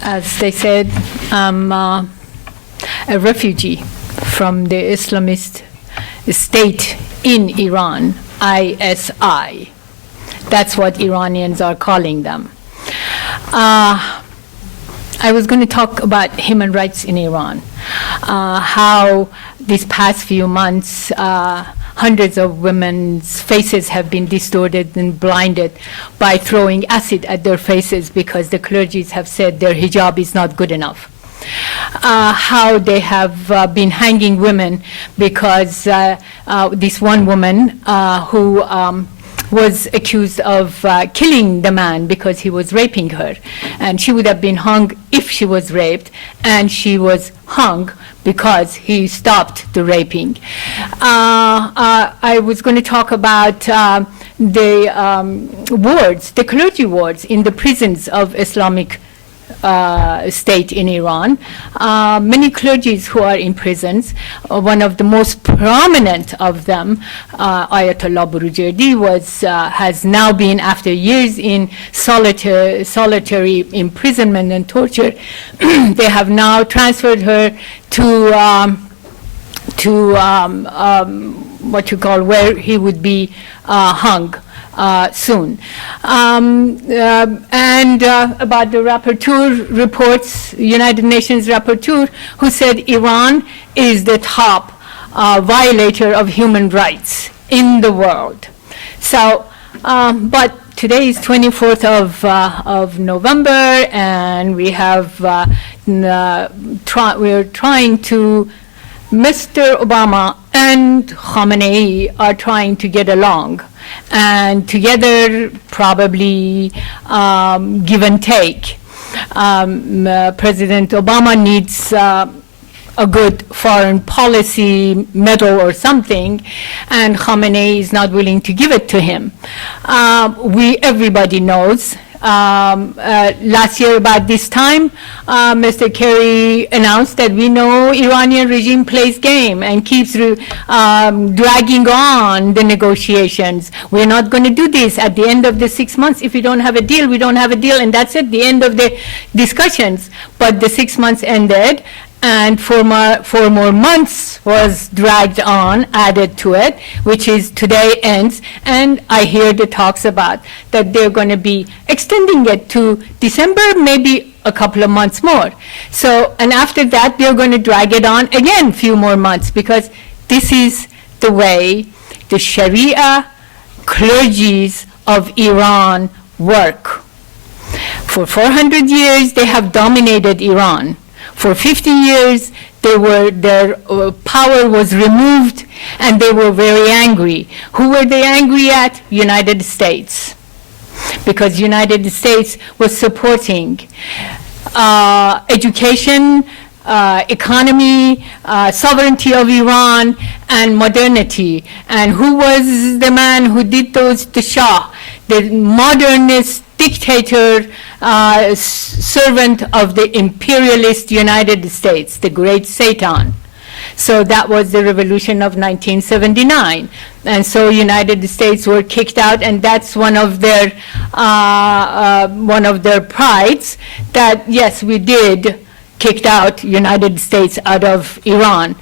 As they said, I'm a refugee from the Islamist state in Iran, ISI. That's what Iranians are calling them. I was going to talk about human rights in Iran, how these past few months, hundreds of women's faces have been distorted and blinded by throwing acid at their faces because the clergies have said their hijab is not good enough. How they have been hanging women because this one woman who was accused of killing the man because he was raping her. And she would have been hung if she was raped, and she was hung because he stopped the raping. I was going to talk about the wards, the clergy wards in the prisons of Islamic state in Iran. Many clergies who are in prisons, one of the most prominent of them, Ayatollah Burujerdi, has now been, after years in solitary imprisonment and torture, they have now transferred her to what you call where he would be hung soon. And about the rapporteur reports, United Nations rapporteur, who said Iran is the top violator of human rights in the world. So, but today is 24th of November, and we have we're trying to. Mr. Obama and Khamenei are trying to get along, and together probably give and take. President Obama needs a good foreign policy medal or something, and Khamenei is not willing to give it to him. Everybody knows. Last year about this time, Mr. Kerry announced that we know Iranian regime plays game and keeps dragging on the negotiations. We're not going to do this at the end of the 6 months. If we don't have a deal, we don't have a deal, and that's it, the end of the discussions. But the 6 months ended, and four more months was dragged on, added to it, which is today ends, and I hear the talks about that they're going to be extending it to December, maybe a couple of months more. So, and after that, they're going to drag it on again a few more months, because this is the way the Sharia clergies of Iran work. For 400 years, they have dominated Iran. For 50 years, their power was removed, and they were very angry. Who were they angry at? United States, because United States was supporting education, economy, sovereignty of Iran, and modernity. And who was the man who did those? The Shah, the modernist dictator, servant of the imperialist United States, the great Satan. So that was the revolution of 1979. And so United States were kicked out, and that's one of their prides, that yes, we did kicked out United States out of Iran.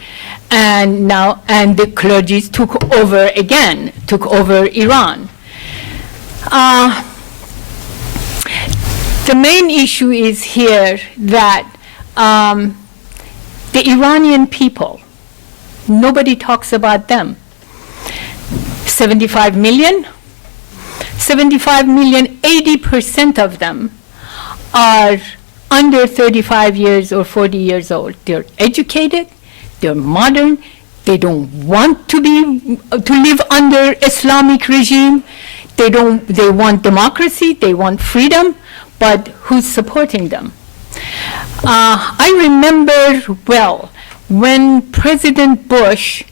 And now, and the clergy took over again, took over Iran. The main issue is here that the Iranian people, nobody talks about them. 75 million, 80% of them are under 35 years or 40 years old. They're educated, they're modern, they don't want to live under Islamic regime. They want democracy, they want freedom, but who's supporting them? I remember well when President Bush,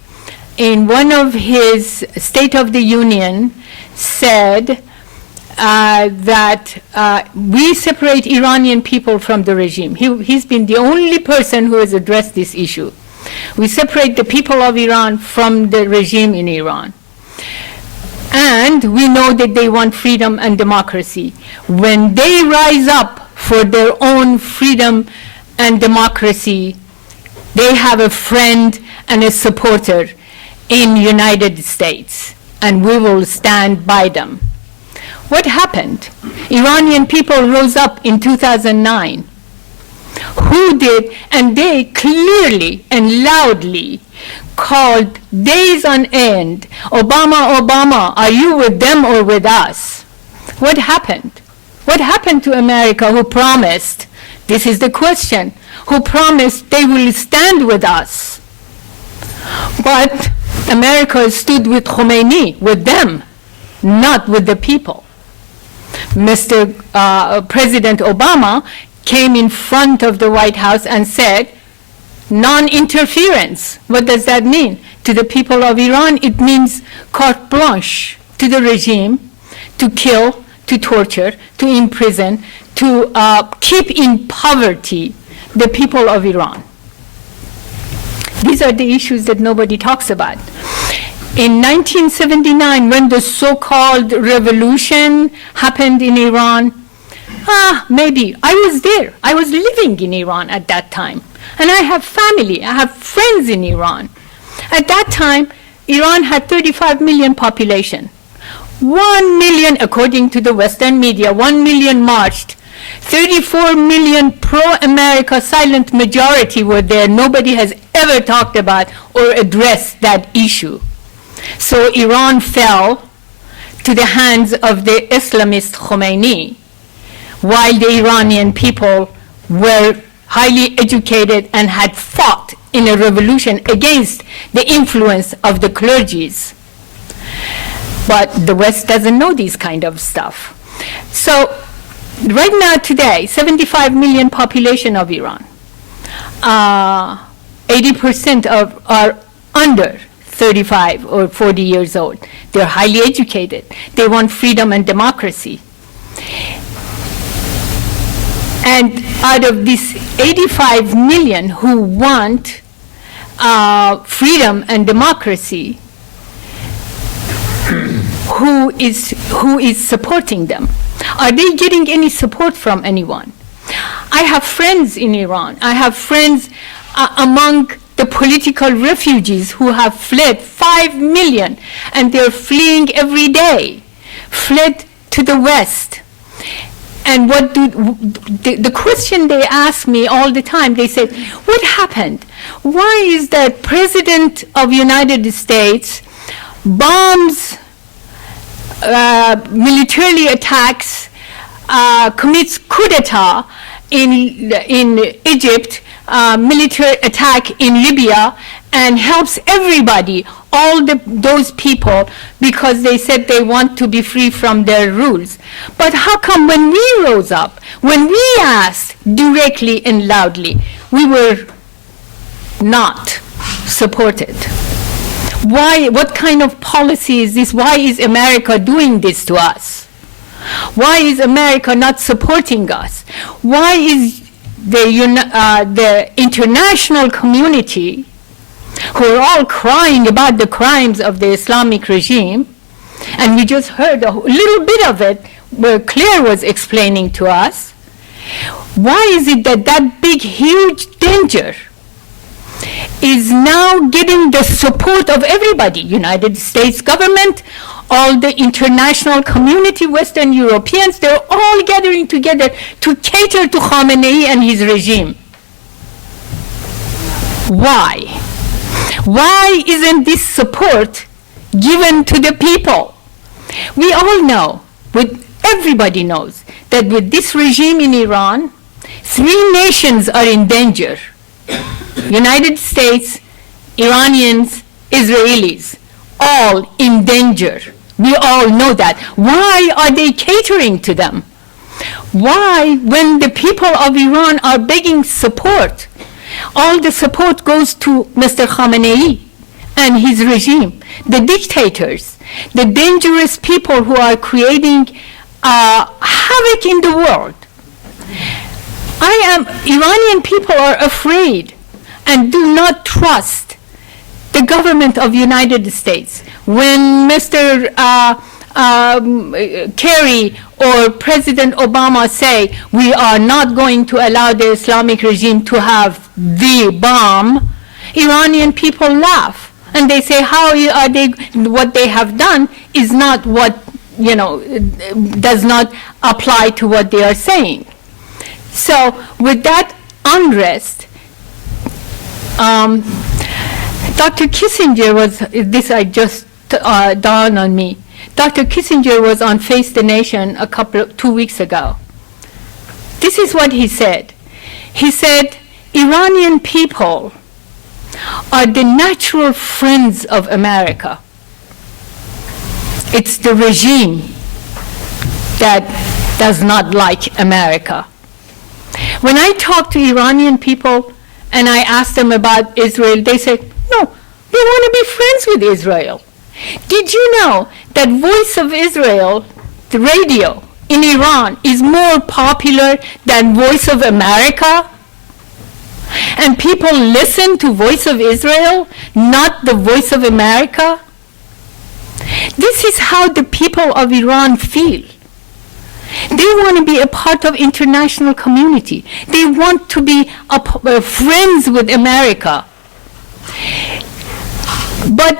in one of his State of the Union, said that we separate Iranian people from the regime. He's been the only person who has addressed this issue. We separate the people of Iran from the regime in Iran. And we know that they want freedom and democracy. When they rise up for their own freedom and democracy, they have a friend and a supporter in the United States, and we will stand by them. What happened? Iranian people rose up in 2009. Who did? And they clearly and loudly called days on end, Obama, Obama, are you with them or with us? What happened? What happened to America who promised, this is the question, who promised they will stand with us? But America stood with Khomeini, with them, not with the people. Mr. President Obama came in front of the White House and said, non-interference. What does that mean? To the people of Iran, it means carte blanche to the regime to kill, to torture, to imprison, to keep in poverty the people of Iran. These are the issues that nobody talks about. In 1979, when the so-called revolution happened in Iran, maybe, I was there. I was living in Iran at that time. And I have family, I have friends in Iran. At that time, Iran had 35 million population. 1 million, according to the Western media, 1 million marched. 34 million pro-America silent majority were there. Nobody has ever talked about or addressed that issue. So Iran fell to the hands of the Islamist Khomeini, while the Iranian people were highly educated and had fought in a revolution against the influence of the clergies. But the West doesn't know these kind of stuff. So right now today, 75 million population of Iran, 80% are under 35 or 40 years old. They're highly educated. They want freedom and democracy. And out of these 85 million who want freedom and democracy, who is supporting them? Are they getting any support from anyone? I have friends in Iran. I have friends among the political refugees who have fled, 5 million, and they're fleeing every day, fled to the West. And what the question they ask me all the time, they say, what happened? Why is that President of United States bombs, militarily attacks, commits coup d'etat in Egypt, military attack in Libya, and helps everybody, all those people, because they said they want to be free from their rules. But how come when we rose up, when we asked directly and loudly, we were not supported? Why? What kind of policy is this? Why is America doing this to us? Why is America not supporting us? Why is the international community, who are all crying about the crimes of the Islamic regime, and we just heard a little bit of it where Claire was explaining to us, why is it that that big, huge danger is now getting the support of everybody, United States government, all the international community, Western Europeans, they're all gathering together to cater to Khamenei and his regime? Why? Why isn't this support given to the people? We all know, everybody knows, that with this regime in Iran, 3 nations are in danger. United States, Iranians, Israelis, all in danger. We all know that. Why are they catering to them? Why, when the people of Iran are begging support, all the support goes to Mr. Khamenei and his regime, the dictators, the dangerous people who are creating havoc in the world? Iranian people are afraid and do not trust the government of the United States. When Mr. Kerry or President Obama say, we are not going to allow the Islamic regime to have the bomb, Iranian people laugh. And they say, how are they, what they have done is not what, does not apply to what they are saying. So with that unrest, Dr. Kissinger was, this I just dawned on me, Dr. Kissinger was on Face the Nation 2 weeks ago. This is what he said. He said, Iranian people are the natural friends of America. It's the regime that does not like America. When I talk to Iranian people and I ask them about Israel, they say, no, they want to be friends with Israel. Did you know that Voice of Israel, the radio in Iran, is more popular than Voice of America? And people listen to Voice of Israel, not the Voice of America? This is how the people of Iran feel. They want to be a part of international community. They want to be friends with America. But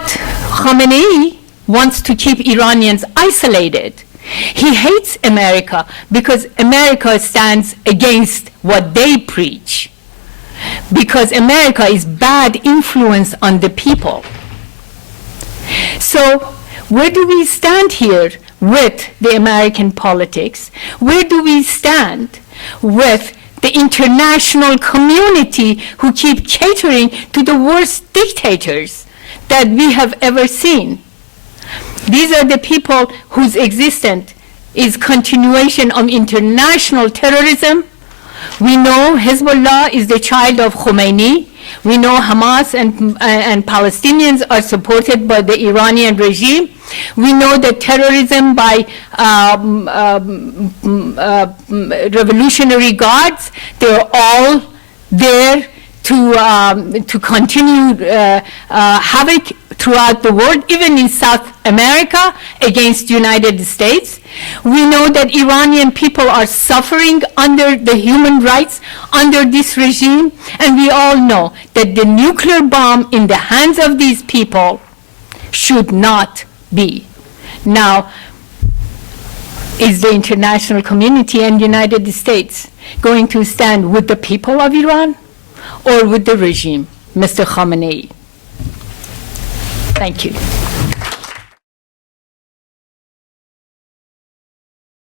Khamenei wants to keep Iranians isolated. He hates America because America stands against what they preach. Because America is bad influence on the people. So where do we stand here with the American politics? Where do we stand with the international community who keep catering to the worst dictators that we have ever seen? These are the people whose existence is continuation of international terrorism. We know Hezbollah is the child of Khomeini. We know Hamas and Palestinians are supported by the Iranian regime. We know that terrorism by Revolutionary Guards, they're all there to continue havoc throughout the world, even in South America, against the United States. We know that Iranian people are suffering under the human rights under this regime, and we all know that the nuclear bomb in the hands of these people should not be. Now, is the international community and United States going to stand with the people of Iran or with the regime, Mr. Khamenei? Thank you.